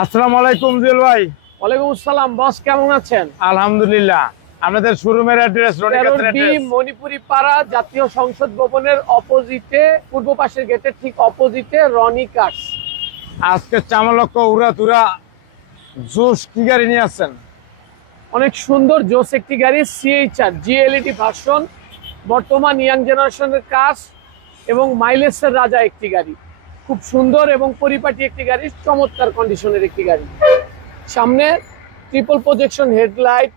আসসালামু আলাইকুম জুয়েল ভাই। ওয়ালাইকুম আসসালাম বস, কেমন আছেন? আলহামদুলিল্লাহ। আপনাদের শোরুমের অ্যাড্রেস মণিপুরি পাড়া জাতীয় সংসদ ভবনের অপোজিটে, পূর্ব পাশের গেটের ঠিক অপোজিটে রনি কার্স। আজকে চামালক্ষ উড়াতুরা জোশ কি গাড়ি নিয়ে আসছেন? অনেক সুন্দর জোস একটি গাড়ি, সিএইচআর জিএলইডি ভার্সন, বর্তমান ইয়াং জেনারেশনের কার এবং মাইলেজের রাজা একটি গাড়ি। খুব সুন্দর এবং পরিপাটি একটি গাড়ি, চমৎকার কন্ডিশনের একটি গাড়ি। সামনে triple projection headlight,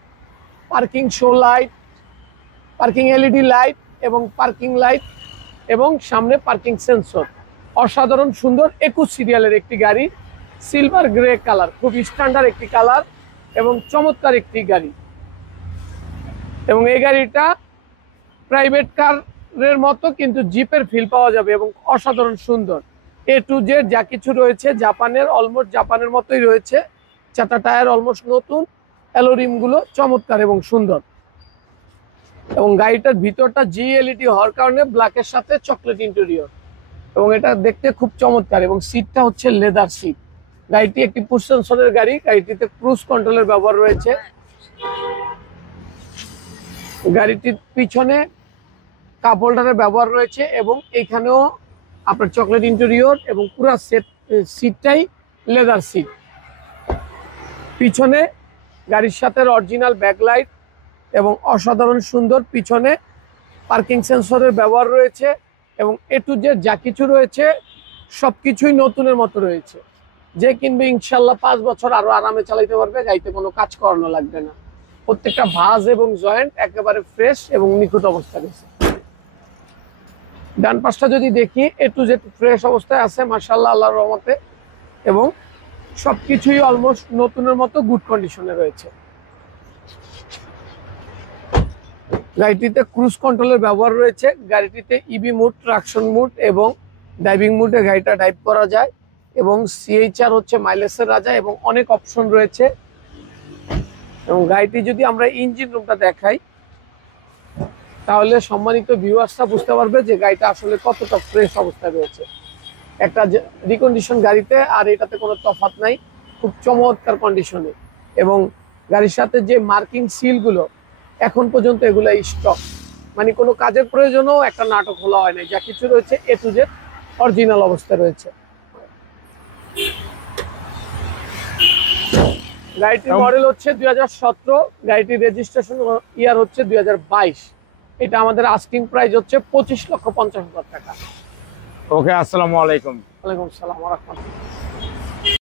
parking show light, parking LED light এবং পার্কিং লাইট এবং সামনে পার্কিং সেন্সর। অসাধারণ সুন্দর 21 সিরিয়ালের একটি গাড়ি, সিলভার গ্রে কালার, খুব স্ট্যান্ডার্ড একটি কালার এবং চমৎকার একটি গাড়ি। এবং এই গাড়িটা প্রাইভেট কারের মতো কিন্তু জিপের ফিল পাওয়া যাবে এবং অসাধারণ সুন্দর। এ টু জেড যা কিছু রয়েছে জাপানের, অলমোস্ট জাপানের মতোই রয়েছে। চারটা টায়ার অলমোস্ট নতুন, অ্যালোরিমগুলো চমৎকার এবং সুন্দর। এবং গাড়িটার ভিতরটা জিএলইডি হওয়ার কারণে ব্ল্যাকের সাথে চকলেট ইন্টেরিয়র এবং এটা দেখতে খুব চমৎকার। এবং সিটটা হচ্ছে লেদার সিট। গাড়িটি একটি পুশ সেন্সরের গাড়ি, গাড়িটিতে ক্রুজ কন্ট্রোলের ব্যবহার রয়েছে। গাড়িটির পিছনে কাপ হোল্ডারের ব্যবহার রয়েছে এবং এইখানেও আপনার চকলেট ইন্টেরিয়র এবং পুরো সিটটাই লেদার সিট। পিছনে গাড়ির সাথে অরিজিনাল ব্যাকলাইট এবং অসাধারণ সুন্দর পিছনে পার্কিং সেন্সরের ব্যবহার রয়েছে। এবং এ টু জেড যা কিছু রয়েছে সব কিছুই নতুনের মতো রয়েছে। যে কিনবে ইনশাল্লাহ 5 বছর আরো আরামে চালাইতে পারবে, গাড়িতে কোনো কাজ করানো লাগবে না। প্রত্যেকটা ভাঁজ এবং জয়েন্ট একেবারে ফ্রেশ এবং নিখুঁত অবস্থা রয়েছে। ডান পাশটা যদি দেখি, এ টু জেড ফ্রেশ অবস্থায় আছে মাশাআল্লাহ আল্লাহর রহমতে, এবং সবকিছুই অলমোস্ট নতুনের মতো গুড কন্ডিশনে রয়েছে। গাড়িটিতে ক্রুজ কন্ট্রোলের ব্যবহার রয়েছে। গাড়িটিতে ইবি মুড, ট্রাকশন মুড এবং ড্রাইভিং মুডে গাড়িটা ড্রাইভ করা যায়। এবং সিএইচআর হচ্ছে মাইলেজের রাজা এবং অনেক অপশন রয়েছে। এবং গাড়িটি যদি আমরা ইঞ্জিন রুমটা দেখাই তাহলে সম্মানিত ভিউয়ার্সরা বুঝতে পারবে যে গাড়িটা আসলে কতটা ফ্রেশ অবস্থায় রয়েছে। একটা রিকন্ডিশন গাড়িতে আর এটাতে কোনো তফাৎ নাই, খুব চমৎকার কন্ডিশনে। এবং গাড়ির সাথে যে মার্কিং সিলগুলো এখন পর্যন্ত এগুলো স্টক, মানে কোনো কাজের প্রয়োজনও একটা নাটক খোলা হয় নাই, যা কিছু রয়েছে এ টু জেড অরিজিনাল অবস্থায় রয়েছে। গাড়িটির মডেল হচ্ছে 2017, গাড়িটির রেজিস্ট্রেশন ইয়ার হচ্ছে 2022। এটা আমাদের আস্কিং প্রাইস হচ্ছে 25,50,000 টাকা। ওকে, আসসালামু আলাইকুম। ওয়ালাইকুম আসসালাম ওয়া রাহমাতুল্লাহ।